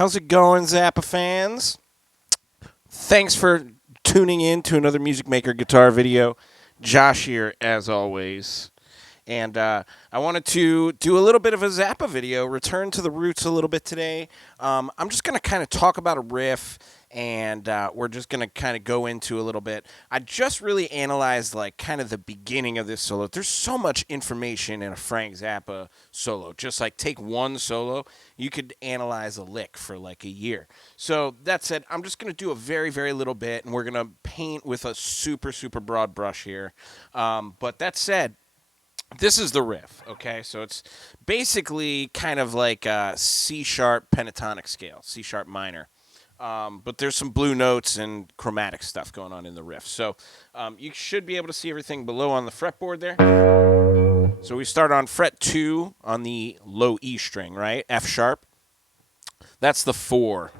How's it going, Zappa fans? Thanks for tuning in to another Music Maker guitar video. Josh here, as always. And I wanted to do a little bit of a Zappa video, return to the roots a little bit today. I'm just going to kind of talk about a riff, and we're just going to kind of go into a little bit. I just really analyzed like kind of the beginning of this solo. There's so much information in a Frank Zappa solo. Just like take one solo, you could analyze a lick for like a year. So that said, I'm just going to do a very, very little bit, and we're going to paint with a super, super broad brush here. But that said, this is the riff, okay? So it's basically kind of like a C-sharp pentatonic scale, C-sharp minor. But there's some blue notes and chromatic stuff going on in the riff. So you should be able to see everything below on the fretboard there. So we start on fret 2 on the low E string, right? F sharp. That's the 4.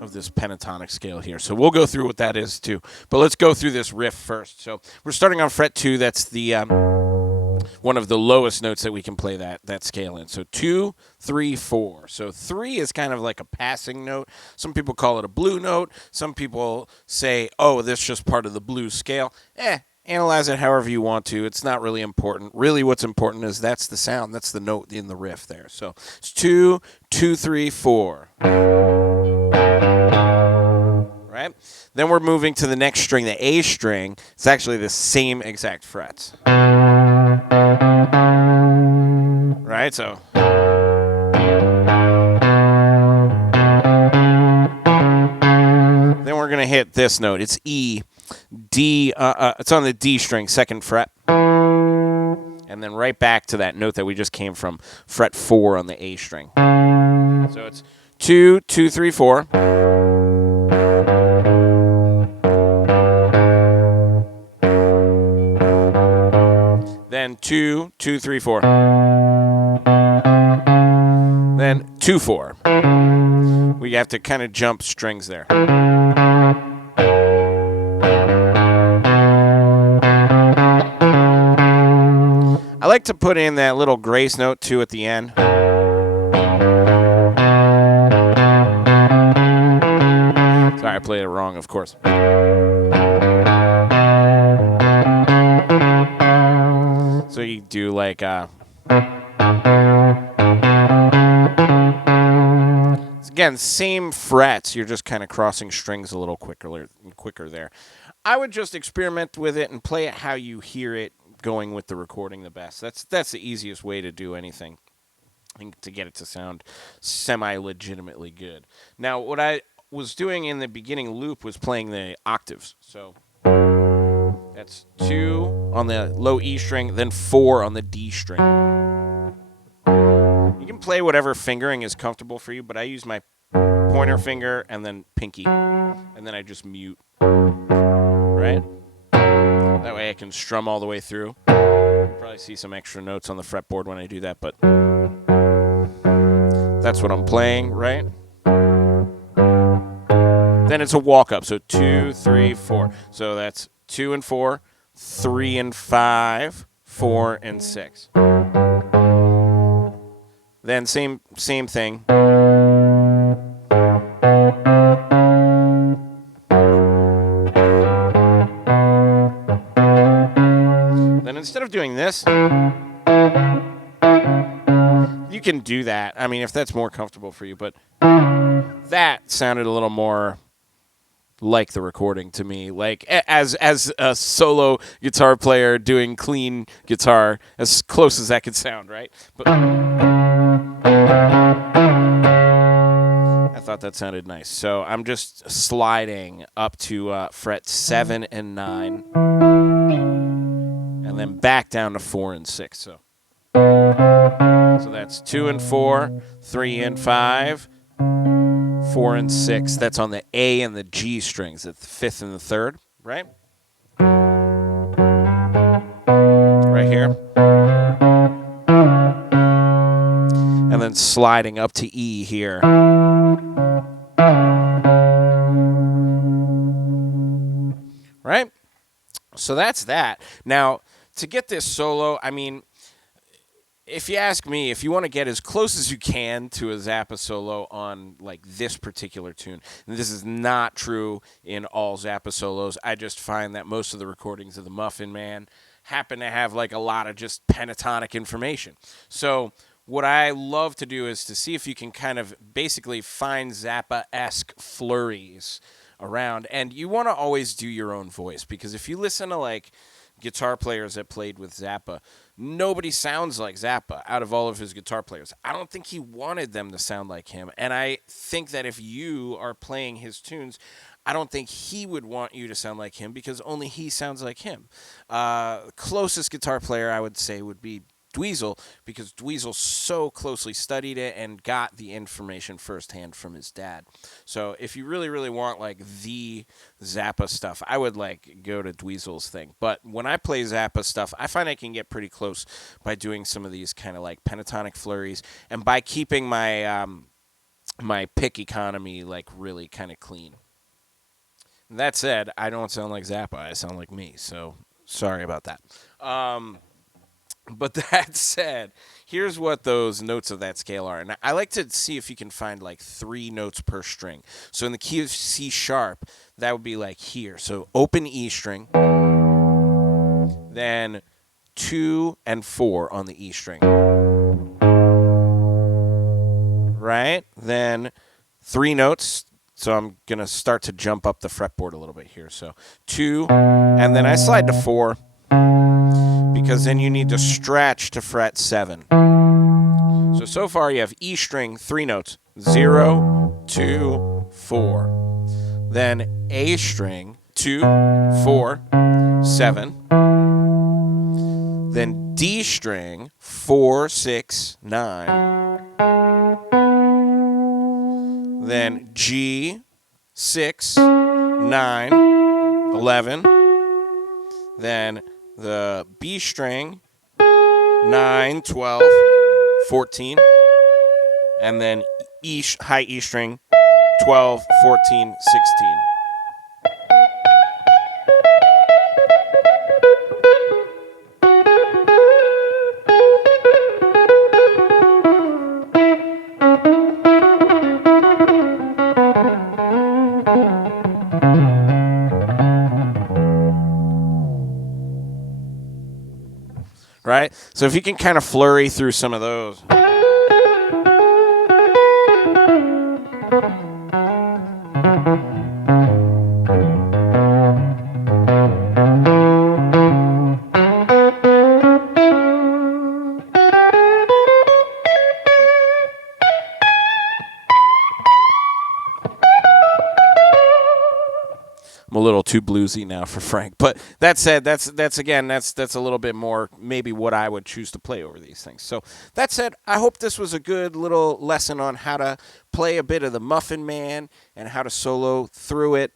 Of this pentatonic scale here. So we'll go through what that is too. But let's go through this riff first. So we're starting on fret 2. That's the one of the lowest notes that we can play that scale in. So 2, 3, 4. So 3 is kind of like a passing note. Some people call it a blue note. Some people say, oh, this is just part of the blues scale. Analyze it however you want to. It's not really important. Really what's important is that's the sound. That's the note in the riff there. So it's 2, 2, 3, 4. Right? Then we're moving to the next string, the A string. It's actually the same exact frets. Right? So. Then we're going to hit this note. It's E, D, it's on the D string, 2nd fret. And then right back to that note that we just came from, fret 4 on the A string. So it's 2, 2, 3, 4. Then 2, 2, 3, 4. Then 2, 4. We have to kind of jump strings there. I like to put in that little grace note too at the end. Sorry, I played it wrong, of course. So you do like again, same frets. You're just kind of crossing strings a little quicker there. I would just experiment with it and play it how you hear it going with the recording the best. That's the easiest way to do anything and to get it to sound semi-legitimately good. Now, what I was doing in the beginning loop was playing the octaves. So that's 2 on the low E string, then 4 on the D string. You can play whatever fingering is comfortable for you, but I use my pointer finger and then pinky, and then I just mute, right? That way I can strum all the way through. You'll probably see some extra notes on the fretboard when I do that, but that's what I'm playing, right? Then it's a walk-up, so 2, 3, 4. So that's 2 and 4, 3 and 5, 4 and 6. Then same thing. Then instead of doing this, you can do that. I mean, if that's more comfortable for you, but that sounded a little more like the recording to me, like as a solo guitar player doing clean guitar, as close as that could sound, right? But I thought that sounded nice. So I'm just sliding up to fret 7 and 9, and then back down to 4 and 6. So that's 2 and 4, 3 and 5, 4 and 6. That's on the A and the G strings, the 5th and the 3rd, right? Right here. And then sliding up to E here. Right? So that's that. Now, to get this solo, I mean, if you ask me, if you want to get as close as you can to a Zappa solo on like this particular tune, and this is not true in all Zappa solos, I just find that most of the recordings of the Muffin Man happen to have like a lot of just pentatonic information. So what I love to do is to see if you can kind of basically find Zappa-esque flurries around, and you want to always do your own voice, because if you listen to like guitar players that played with Zappa, nobody sounds like Zappa out of all of his guitar players. I don't think he wanted them to sound like him, and I think that if you are playing his tunes, I don't think he would want you to sound like him, because only he sounds like him. Closest guitar player I would say would be Dweezil, because Dweezil so closely studied it and got the information firsthand from his dad. So if you really, really want like the Zappa stuff, I would like go to Dweezil's thing. But when I play Zappa stuff, I find I can get pretty close by doing some of these kind of like pentatonic flurries, and by keeping my my pick economy like really kind of clean. That said, I don't sound like Zappa. I sound like me. So sorry about that. But that said, here's what those notes of that scale are. And I like to see if you can find like 3 notes per string. So in the key of C sharp, that would be like here. So open E string, then 2 and 4 on the E string. Right? Then 3 notes. So I'm going to start to jump up the fretboard a little bit here. So 2, and then I slide to 4, because then you need to stretch to fret 7. So far you have E string, 3 notes, 0, 2, 4. Then A string, 2, 4, 7. Then D string, 4, 6, 9. Then G, 6, 9, 11. Then the B string, 9, 12, 14. And then high E string, 12, 14, 16. Right? So if you can kind of flurry through some of those. I'm a little too bluesy now for Frank, but that said, that's a little bit more maybe what I would choose to play over these things. So that said, I hope this was a good little lesson on how to play a bit of the Muffin Man and how to solo through it.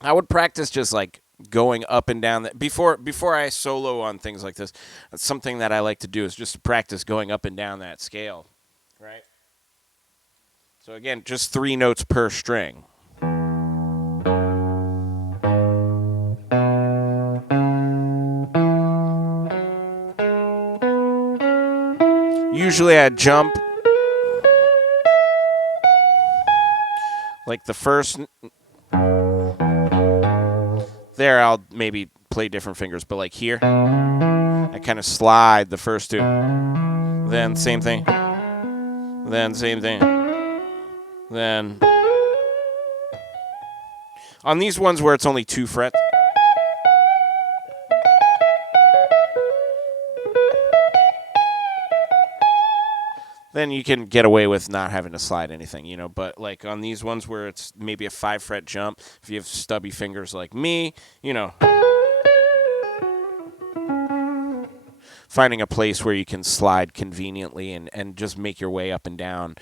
I would practice just like going up and down that before I solo on things like this. That's something that I like to do, is just to practice going up and down that scale, right? So again, just 3 notes per string. Usually I jump like the first. There I'll maybe play different fingers, but like here, I kind of slide the first 2. Then same thing. Then same thing. Then on these ones where it's only 2 frets, then you can get away with not having to slide anything, you know. But like on these ones where it's maybe a 5 fret jump, if you have stubby fingers like me, you know, finding a place where you can slide conveniently and just make your way up and down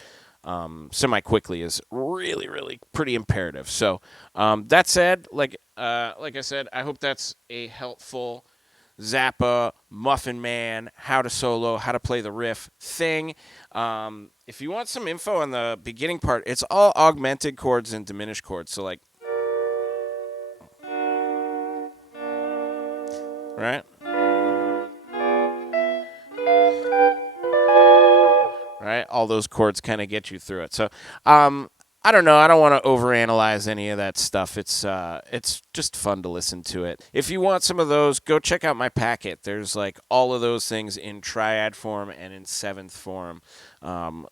semi-quickly is really, really pretty imperative. So that said, like I said, I hope that's a helpful Zappa, Muffin Man, how to solo, how to play the riff thing. If you want some info on the beginning part, it's all augmented chords and diminished chords. So like, right? all those chords kind of get you through it. So I don't know. I don't want to overanalyze any of that stuff. It's just fun to listen to it. If you want some of those, go check out my packet. There's like all of those things in triad form and in seventh form,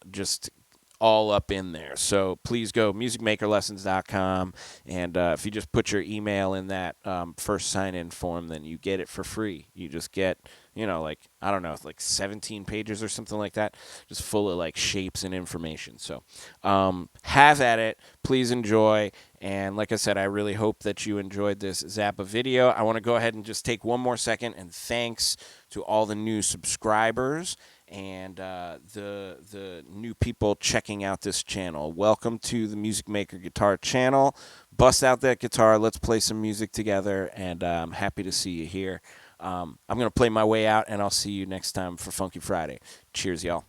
just all up in there. So please go musicmakerlessons.com, and if you just put your email in that first sign-in form, then you get it for free. You just get, like, I don't know, it's like 17 pages or something like that, just full of like shapes and information. So have at it. Please enjoy. And like I said, I really hope that you enjoyed this Zappa video. I want to go ahead and just take one more second and thanks to all the new subscribers and the new people checking out this channel. Welcome to the Music Maker Guitar channel. Bust out that guitar. Let's play some music together, and I'm happy to see you here. I'm going to play my way out, and I'll see you next time for Funky Friday. Cheers, y'all.